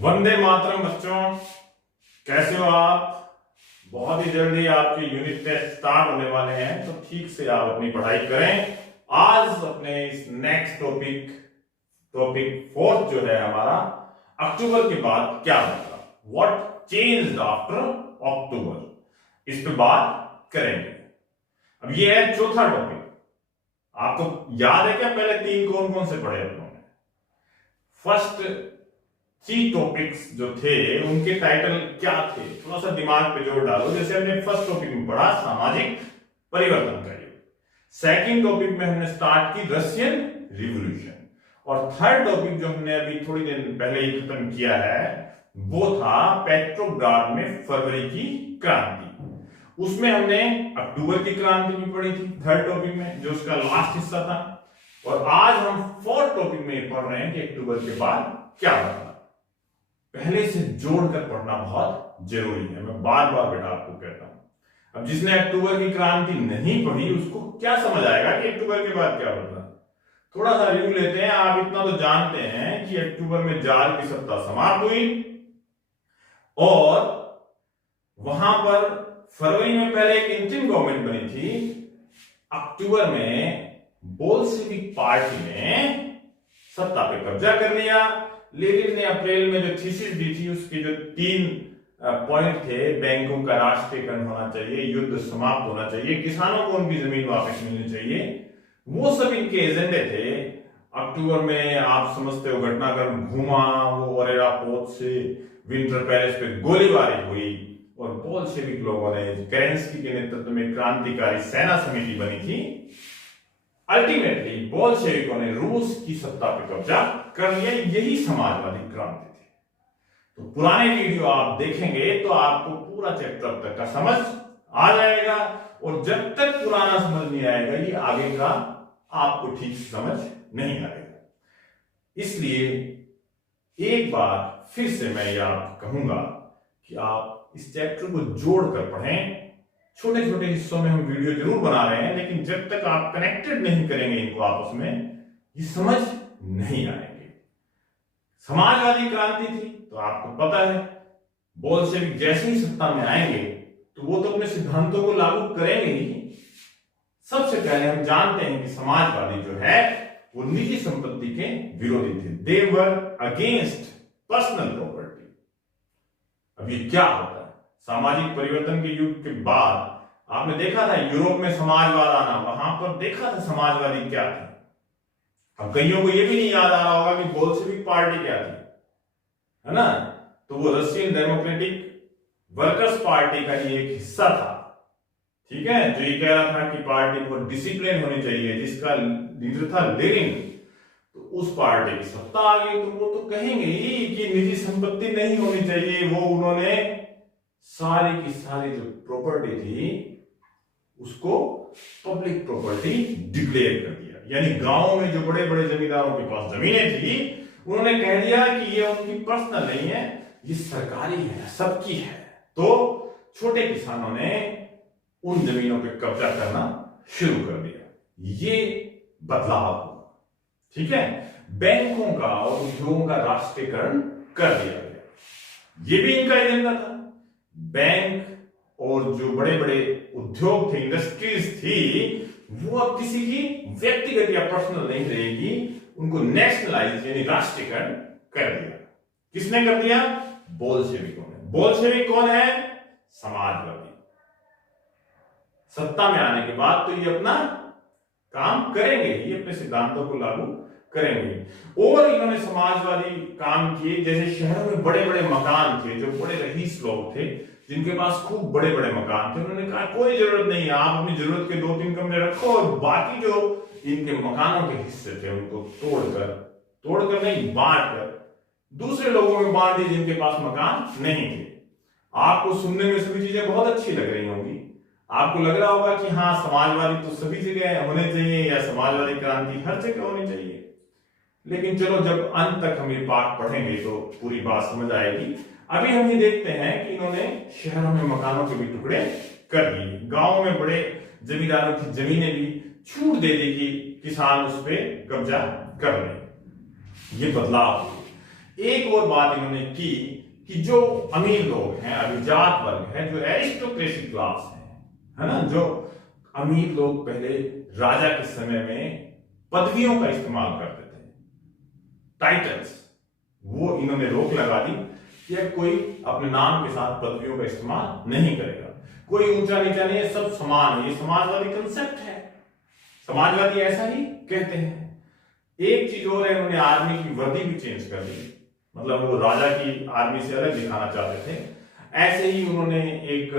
वंदे मातरम बच्चों, कैसे हो आप। बहुत ही जल्दी आपके यूनिट टेस्ट स्टार्ट होने वाले हैं, तो ठीक से आप अपनी पढ़ाई करें। आज अपने इस नेक्स्ट टॉपिक फोर्थ जो है हमारा, अक्टूबर के बाद क्या होगा, व्हाट चेंज्ड आफ्टर अक्टूबर, इस पे बात करेंगे। अब ये है चौथा टॉपिक। आपको याद है क्या पहले तीन कौन कौन से पढ़े हम लोगों ने? फर्स्ट 3 टॉपिक्स जो थे उनके टाइटल क्या थे, थोड़ा सा दिमाग पे जोर डालो। जैसे हमने फर्स्ट टॉपिक में पढ़ा सामाजिक परिवर्तन का युग, सेकंड टॉपिक में हमने स्टार्ट की रशियन रिवॉल्यूशन, और थर्ड टॉपिक जो हमने अभी थोड़ी देर पहले ही खत्म किया है वो था पेट्रोग्राड में फरवरी की क्रांति। उसमें हमने अक्टूबर की क्रांति भी पढ़ी थी थर्ड टॉपिक में, जो उसका लास्ट हिस्सा था। और आज हम फोर्थ टॉपिक में पढ़ रहे हैं कि अक्टूबर के बाद क्या होगा। पहले से जोड़कर पढ़ना बहुत जरूरी है, मैं बार बार बेटा आपको कहता हूं। अब जिसने अक्टूबर की क्रांति नहीं पढ़ी उसको क्या समझ आएगा कि अक्टूबर के बाद क्या होगा। थोड़ा सा रिव्यू लेते हैं। आप इतना तो जानते हैं कि अक्टूबर में जार की सत्ता समाप्त हुई और वहां पर फरवरी में पहले एक इंटरिम गवर्नमेंट बनी थी। अक्टूबर में बोल्शेविक पार्टी ने सत्ता पे कब्जा कर लिया। लेनिन ने अप्रैल में जो थीसिस दी थी उसके जो 3 पॉइंट थे, बैंकों का राष्ट्रीयकरण होना चाहिए, युद्ध समाप्त होना चाहिए, किसानों को उनकी जमीन वापस मिलनी चाहिए, वो सब इनके एजेंडे थे। अक्टूबर में आप समझते हो घटनाक्रम घुमा, वो ओरेरा पोत से विंटर पैलेस पे गोलीबारी हुई और बोल्शेविक लोगों ने केरेंस्की के नेतृत्व में क्रांतिकारी सेना समिति बनी थी। अल्टीमेटली बोल्शेविकों ने रूस की सत्ता पे कब्जा कर लिया। यही समाजवादी क्रांति थी। तो पुराने वीडियो आप देखेंगे तो आपको पूरा चैप्टर तक का समझ आ जाएगा, और जब तक पुराना समझ नहीं आएगा ये आगे का आपको ठीक से समझ नहीं आएगा। इसलिए एक बार फिर से मैं ये आपको कहूंगा कि आप इस चैप्टर को जोड़कर पढ़ें। छोटे छोटे हिस्सों में हम वीडियो जरूर बना रहे हैं, लेकिन जब तक आप कनेक्टेड नहीं करेंगे इनको आपस में, ये समझ नहीं आएंगे। समाजवादी क्रांति थी तो आपको पता है बोल्शेविक जैसे ही सत्ता में आएंगे तो वो तो अपने सिद्धांतों को लागू करेंगे ही। सबसे पहले हम जानते हैं कि समाजवादी जो है वो निजी संपत्ति के विरोधी थे। दे वर अगेंस्ट पर्सनल प्रॉपर्टी। अब ये क्या होता है? सामाजिक परिवर्तन के युग के बाद आपने देखा था यूरोप में समाजवाद आना, वहां पर देखा था समाजवादी क्या थे। अब कईयों को यह भी नहीं याद आ रहा होगा कि बोल्शेविक पार्टी क्या थी, है ना? तो वो रशियन डेमोक्रेटिक वर्कर्स पार्टी का ही एक हिस्सा था, ठीक है, जो ये कह रहा था कि पार्टी बहुत डिसिप्लिन होनी चाहिए, जिसका लीडर था लेनिन। तो उस पार्टी की सत्ता आ गई तो वो तो कहेंगे ही कि निजी संपत्ति नहीं होनी चाहिए। वो उन्होंने सारी की सारी जो प्रॉपर्टी थी उसको पब्लिक प्रॉपर्टी डिक्लेयर कर दिया। यानी गांव में जो बड़े बड़े जमींदारों के पास जमीनें थी उन्होंने कह दिया कि ये उनकी पर्सनल नहीं है, ये सरकारी है, सबकी है। तो छोटे किसानों ने उन जमीनों पे कब्जा करना शुरू कर दिया। ये बदलाव हुआ, ठीक है। बैंकों का और उद्योगों का राष्ट्रीयकरण कर दिया गया। ये भी इनका एजेंडा था। बैंक और जो बड़े बड़े उद्योग थे, इंडस्ट्रीज थी, वो अब किसी की व्यक्तिगत या पर्सनल नहीं रहेगी, उनको नेशनलाइज यानी राष्ट्रीयकरण कर दिया। किसने कर दिया? बोल्शेविकों ने। बोल्शेविक कौन है? समाजवादी। सत्ता में आने के बाद तो ये अपना काम करेंगे ही, अपने सिद्धांतों को लागू करेंगे। और इन्होंने समाजवादी काम किए। जैसे शहरों में बड़े बड़े मकान थे, जो बड़े रईस लोग थे जिनके पास खूब बड़े बड़े मकान थे, उन्होंने कहा कोई जरूरत नहीं है, आप अपनी जरूरत के 2-3 कमरे रखो और बाकी जो इनके मकानों के हिस्से थे उनको तोड़कर नहीं, बांटकर दूसरे लोगों में बांट दिए जिनके पास मकान नहीं थे। आपको सुनने में सभी चीजें बहुत अच्छी लग रही होंगी। आपको लग रहा होगा कि हाँ, समाजवादी तो सभी जगह होने चाहिए या समाजवादी क्रांति हर जगह होनी चाहिए। लेकिन चलो, जब अंत तक हम ये पाठ पढ़ेंगे तो पूरी बात समझ आएगी। अभी हम ये देखते हैं कि इन्होंने शहरों में मकानों के भी टुकड़े कर दिए, गांवों में बड़े जमींदारों की जमीनें भी छूट दे दी कि किसान उस पर कब्जा कर ले। ये बदलाव हुए। एक और बात इन्होंने की कि जो अमीर लोग हैं, अभिजात वर्ग है, जो एरिस्टोक्रेसी क्लास है ना, जो अमीर लोग पहले राजा के समय में पदवियों का इस्तेमाल करते थे, टाइटल्स, वो इन्होंने रोक लगा दी कि अब कोई अपने नाम के साथ पदवियों का इस्तेमाल नहीं करेगा, कोई ऊंचा नीचा नहीं है, सब समान है। ये समाजवादी कंसेप्ट है, समाजवादी ऐसा ही कहते हैं। एक चीज और है, इन्होंने आर्मी की वर्दी भी चेंज कर दी, मतलब वो राजा की आर्मी से अलग दिखाना चाहते थे। ऐसे ही उन्होंने एक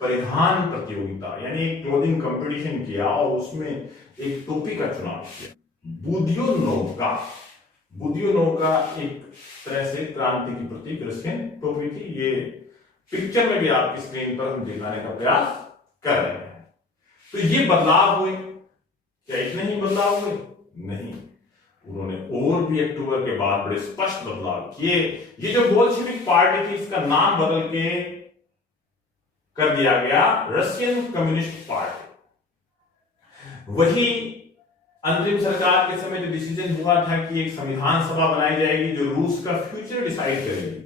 परिधान प्रतियोगिता यानी एक क्लोथिंग कंपटीशन किया और उसमें एक टोपी का चुनाव किया। बुदियोनोका एक तरह से क्रांति की प्रतीक रशियन टोपी थी। ये पिक्चर में भी आपकी स्क्रीन पर हम दिखाने का प्रयास कर रहे हैं। तो ये बदलाव हुए, क्या इतने ही बदलाव हुए? नहीं, उन्होंने और भी अक्टूबर के बाद बड़े स्पष्ट बदलाव किए। ये जो बोल्शेविक पार्टी थी, इसका नाम बदल के कर दिया गया रशियन कम्युनिस्ट पार्टी। वही अंतरिम सरकार के समय जो डिसीजन हुआ था कि एक संविधान सभा बनाई जाएगी जो रूस का फ्यूचर डिसाइड करेगी,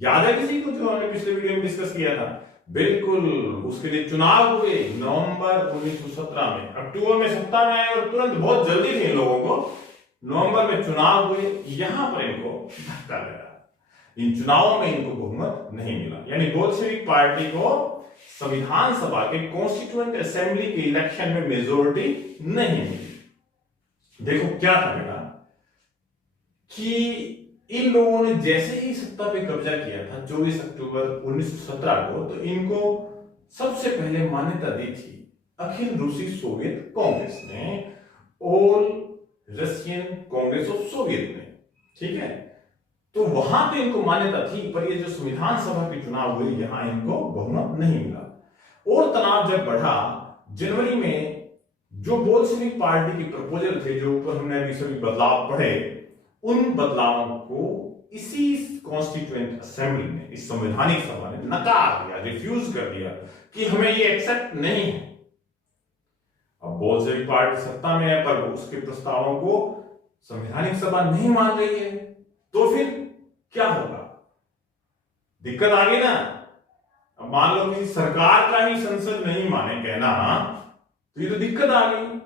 याद है किसी को, जो हमने पिछले वीडियो में डिस्कस किया था? बिल्कुल, उसके लिए चुनाव हुए नवंबर 1917 में। अक्टूबर में सत्ता में आए और तुरंत, बहुत जल्दी थी इन लोगों को, नवंबर में चुनाव हुए, यहां पर इनको धक्का लगा। इन चुनावों में इनको बहुमत नहीं मिला, यानी बोल्शेविक पार्टी को संविधान सभा के कॉन्स्टिट्यूएंट असेंबली के इलेक्शन में मेजोरिटी नहीं मिली। देखो क्या था बेटा कि इन लोगों ने जैसे ही सत्ता पे कब्जा किया था 24 अक्टूबर 1917 को, तो इनको सबसे पहले मान्यता दी थी अखिल रूसी सोवियत कांग्रेस ने, all Russian Congress of Soviet ने, ठीक है। तो वहां पे इनको मान्यता थी, पर ये जो संविधान सभा के चुनाव हुए, यहां इनको बहुमत नहीं मिला। और तनाव जब बढ़ा, जनवरी में जो बोल्शेविक पार्टी के प्रपोजल थे, जो ऊपर हमने अभी सभी बदलाव पढ़े, उन बदलावों को इसी कॉन्स्टिट्यूएंट असेंबली ने, इस संवैधानिक सभा ने नकार दिया, रिफ्यूज कर दिया कि हमें ये एक्सेप्ट नहीं है। अब बोल्शेविक पार्टी सत्ता में है, पर उसके प्रस्तावों को संवैधानिक सभा नहीं मान रही है, तो फिर क्या होगा? दिक्कत आ गई ना। अब मान लो कि सरकार का ही संसद नहीं माने कहना, तो ये तो दिक्कत आ गई।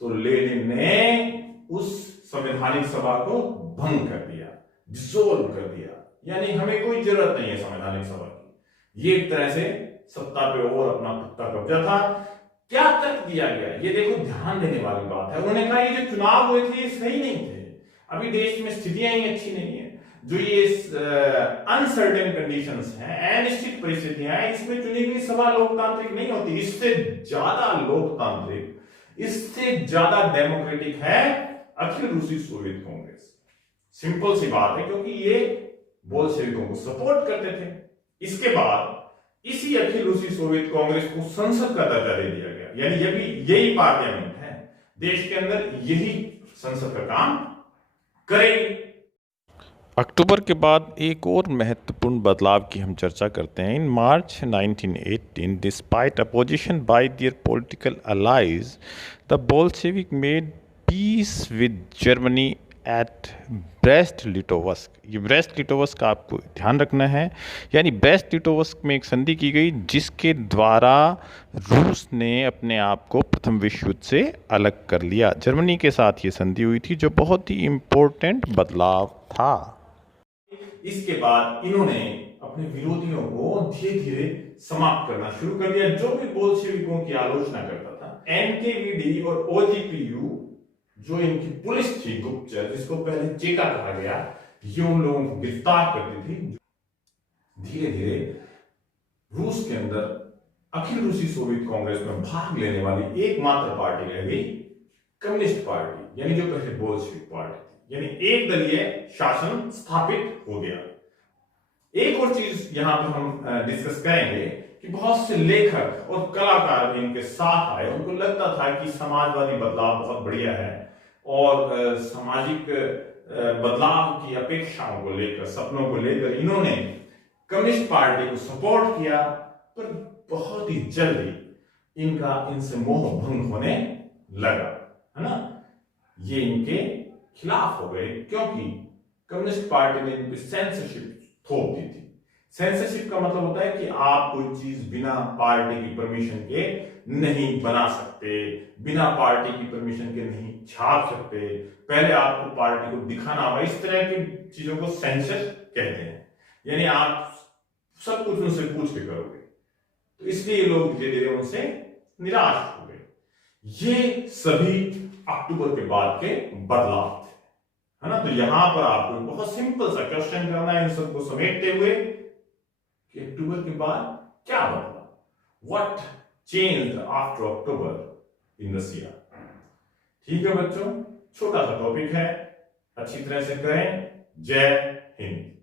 तो लेनिन ने उस संवैधानिक सभा को भंग कर दिया, डिसोल्व कर दिया, यानी हमें कोई जरूरत नहीं है संवैधानिक सभा की। ये एक तरह से सत्ता पे और अपना पुख्ता कब्जा था। क्या तर्क दिया गया, ये देखो ध्यान देने वाली बात है। उन्होंने कहा ये जो चुनाव हुए थे ये सही नहीं थे, अभी देश में स्थितियां ही अच्छी नहीं है, जो ये अनसर्टेन कंडीशंस हैं, अनिश्चित परिस्थितियां हैं, इसमें चुनी गई सभा लोकतांत्रिक नहीं होती। इससे ज्यादा लोकतांत्रिक, इससे ज्यादा डेमोक्रेटिक है अखिल रूसी सोवियत कांग्रेस। सिंपल सी बात है, क्योंकि ये बोल्शेविकों को सपोर्ट करते थे। इसके बाद इसी अखिल रूसी सोवियत कांग्रेस को संसद का दर्जा दे दिया गया, यानी यही पार्लियामेंट है देश के अंदर, यही संसद का काम करेगी। अक्टूबर के बाद एक और महत्वपूर्ण बदलाव की हम चर्चा करते हैं। In March 1918, despite opposition by their political allies, the Bolshevik made peace with Germany at Brest Litovsk. ये ब्रेस्ट लिटोवस्क का आपको ध्यान रखना है, यानी ब्रेस्ट लिटोवस्क में एक संधि की गई जिसके द्वारा रूस ने अपने आप को प्रथम विश्व युद्ध से अलग कर लिया। जर्मनी के साथ ये संधि हुई थी, जो बहुत ही इम्पोर्टेंट बदलाव था। इसके बाद इन्होंने अपने विरोधियों को धीरे धीरे समाप्त करना शुरू कर दिया। जो भी बोल्शेविकों की आलोचना करता था, एनकेवीडी और ओजीपीयू, जो इनकी पुलिस थी गुप्तचर, जिसको पहले चेका कहा गया, ये उन लोगों को गिरफ्तार करती थी। धीरे धीरे रूस के अंदर अखिल रूसी सोवियत कांग्रेस में भाग लेने वाली एकमात्र पार्टी रह गई कम्युनिस्ट पार्टी, यानी जो पहले बोल्शेविक पार्टी थी, यानी एक दलीय शासन स्थापित हो गया। एक और चीज यहां पर हम डिस्कस करेंगे कि बहुत से लेखक और कलाकार इनके साथ आए। उनको लगता था कि समाजवादी बदलाव बहुत बढ़िया है और सामाजिक बदलाव की अपेक्षाओं को लेकर, सपनों को लेकर इन्होंने कम्युनिस्ट पार्टी को सपोर्ट किया, पर बहुत ही जल्दी इनसे मोह भंग होने लगा, है ना। ये इनके खिलाफ हो गए, क्योंकि कम्युनिस्ट पार्टी ने इन पे सेंसरशिप थोप दी थी। सेंसरशिप का मतलब होता है कि आप कोई चीज बिना पार्टी की परमिशन के नहीं बना सकते, बिना पार्टी की परमिशन के नहीं छाप सकते, पहले आपको पार्टी को दिखाना होगा। इस तरह की चीजों को सेंसर कहते हैं, यानी आप सब कुछ उनसे पूछ के करोगे। तो इसलिए लोग धीरे धीरे उनसे निराश हो गए। ये सभी अक्टूबर के बाद के बदलाव थे, है ना। तो यहां पर आपको बहुत सिंपल सा क्वेश्चन करना है इन सबको समेटते हुए कि अक्टूबर के बाद क्या बदला, व्हाट चेंज्ड आफ्टर अक्टूबर इन रसिया। ठीक है बच्चों, छोटा सा टॉपिक है, अच्छी तरह से करें। जय हिंद।